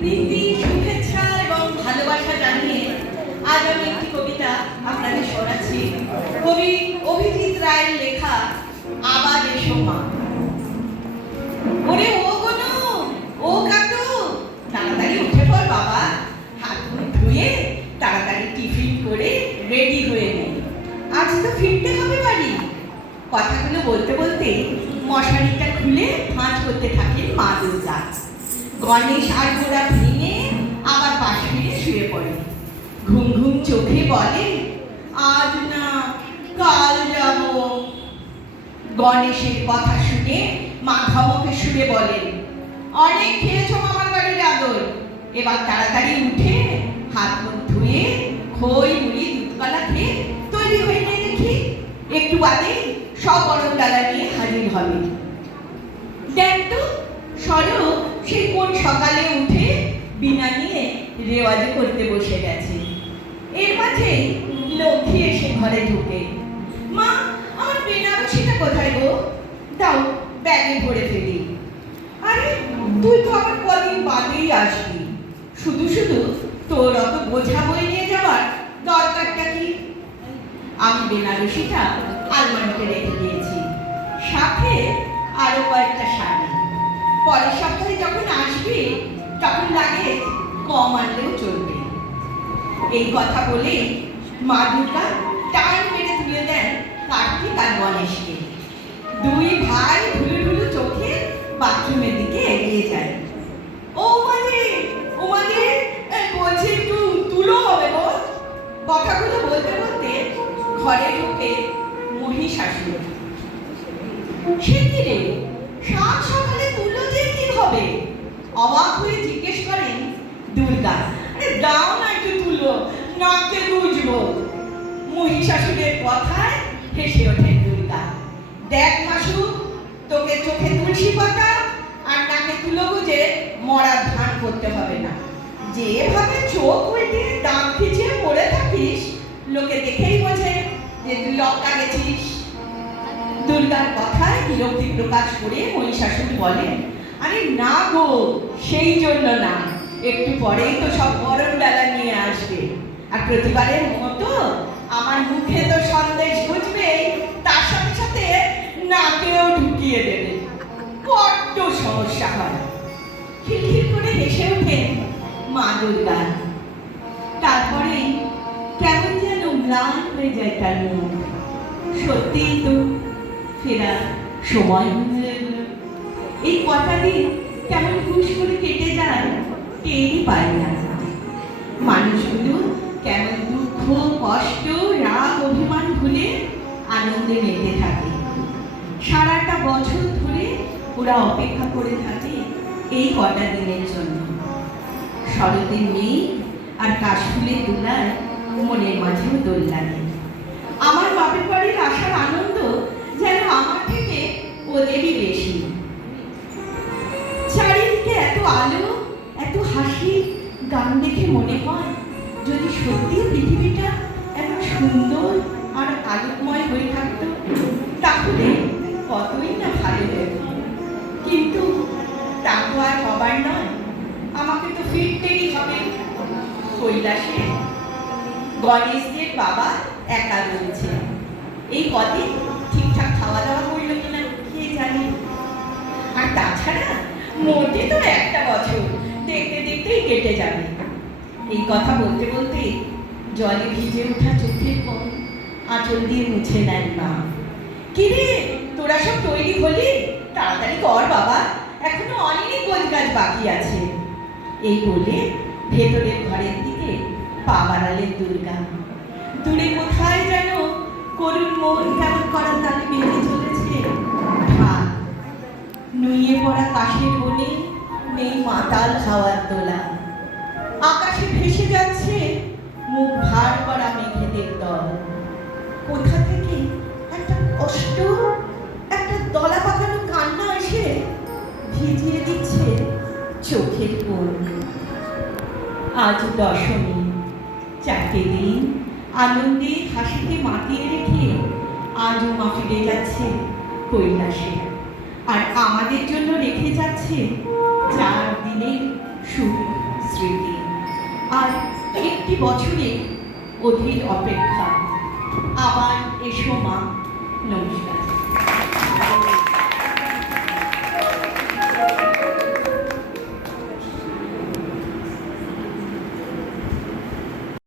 প্রীতি, শুভেচ্ছা এবং ভালোবাসা জানিয়ে আজ আমি একটি কবিতা আপনাদের শোনাচ্ছি। কবি অভিজিৎ রায়ের লেখা, আবার এসো মা। ওরে ও গনু, ও কাকু, তাড়াতাড়ি উঠে পড় বাবা। হাত ধুয়ে তাড়াতাড়ি টিফিন করে রেডি হয়ে নে। আজ তো ফিরতে হবে বাড়ি। কথাগুলো বলতে বলতে মশারিটা খুলে ফাঁস করতে থাকেন মা দুর্গা। গণেশ আর গোড়া ভেঙে আবার পাশে ফিরে শুয়ে পড়ে। ঘুম ঘুম চোখে বলে, আজ না, কাল যাব। গণেশের কথা শুনে মা ধমকে শুয়ে বলেন, অনেক খেয়েছো মামার বাড়ির আদর। এবার তাড়াতাড়ি উঠে হাত মুখ ধুয়ে খই মুড়ি দুধকলা খেয়ে তৈরি হয়ে নিয়ে দেখি, একটু বাদে সব গরম ডালা নিয়ে হাজির হবে। দেখ তো, সরো সেই কোন সকালে উঠে বিনা নিয়ে রেওয়াজি করতে বসে গেছে। এর মাঝে লক্ষ্মী এসে ঘরে ঢুকে। মা, আমার বেনারসিটা কোথায় গো? দাও, ব্যাগে ভরে ফেলি। আরে, তুই তো আবার কদিন বাদেই আসবি। শুধু শুধু তোর অত বোঝা বই নিয়ে যাওয়ার দরকারটা কি? আমি বেনারসিটা আলমারিতে রেখে দিয়েছি। সাথে আরও কয়েকটা শাড়ি। পরের সপ্তাহে যখন আসবি, তখন লাগে কম আনলেও চলবে। এই কথা বলে মা দুর্গা টান মেরে তুলে দেন কার্তিক আর গণেশকে। দুই ভাই ঢুলু ঢুলু চোখে বাথরুমের দিকে এগিয়ে যায়। ও মাঝে ও মাঝে বলছি একটু তুলো হবে গো। কথাগুলো বলতে বলতে ঘরে ঢুকে মহিষাসুর। সে কি রে? সকালে তুলো দিয়ে কি হবে? অবাক হয়ে জিজ্ঞেস করেন দুর্গা। দাও না একটু তুলো, নাকে বুঝব মহিষাসুরের কথায় হেসে ওঠেন দুর্গা। দেখ মাসু তোকে চোখে তুলসী পাতা আর নাকে তুলো গুজে মরার ধান করতে হবে না। যেভাবে চোখ উল্টে দাঁত খিচিয়ে পড়ে থাকিস, লোকে দেখেই বোঝে যে তুই লক্কা গেছিস। দুর্গার কথায় বিরক্তি প্রকাশ করে মহিষাসুর বলেন আরে না গো, সেই জন্য না। একটু পরেই তো সব গরম ডালা নিয়ে আসবে। আর প্রতিবারের মতো আমার মুখে তো সন্দেশ বুঝবেই তার সাথে সাথে নাকেও ঢুকিয়ে দেবে। বড্ড সমস্যা হয়। খিলখিল করে হেসে ওঠেন মা দুর্গা। তারপরে কেমন যেন ম্লান হয়ে যায় তার মুখ। সত্যিই তো ফেরার সময়। এই কটা দিন কেমন খুশ করে কেটে যায় টেরই পাই না। মানুষগুলো কেমন দুঃখ, কষ্ট, রাগ, অভিমান ভুলে আনন্দে মেতে থাকে। সারাটা বছর ধরে ওরা অপেক্ষা করে থাকে এই কটা দিনের জন্য। শরতের মেয়ে আর কাশফুলের দোলায় মনের মাঝেও দোল লাগে। আলো এত হাসি গান দেখে মনে হয় যদি সত্যি পৃথিবীটা এত সুন্দর আর আলোকময় হয়ে থাকতো, তাহলে কতই না ভালো হতো। কিন্তু তা তো আর হবার নয়, আমাকে তো ফিরতেই হবে। কৈলাসে গণেশদের বাবা একা রয়েছে। এই কদিন ঠিকঠাক খাওয়া দাওয়া করল কিনা কে জানি? আর তাছাড়া মোটে তো একটা কেটে যাবে। এই কথা বলতে বলতে জলে ভিজে ওঠা চোখের কোণ আঁচল দিয়ে মুছে নেন মা। কিরে তোরা সব তৈরি হলি? তাড়াতাড়ি কর বাবা, এখনও অনেক গোজ গাছ বাকি আছে। এই বলে ভেতরের ঘরের দিকে পা বাড়ালেন দুর্গা। দূরে কোথায় যেন করুণ মন কেমন করার তালে বেঁধে চলেছে নুয়ে পড়া কাশের বনে নেই মাতাল খাওয়ার দোলা। আকাশে ভেসে যাচ্ছে, মুখ ভার করা মেঘেদের দল। কোথা থেকে একটা কষ্ট, একটা দলা পাকানো কান্না এসে ভিজিয়ে দিচ্ছে চোখের কোণ। আজ দশমী, চারটে দিন আনন্দে হাসিতে মাতিয়ে রেখে আজও মা ফিরে যাচ্ছে কৈলাসে। আর আমাদের জন্য রেখে যাচ্ছে চার দিনের সুখ। আর একটি বছরে অধীর অপেক্ষা। আবার এসো মা নমস্কার।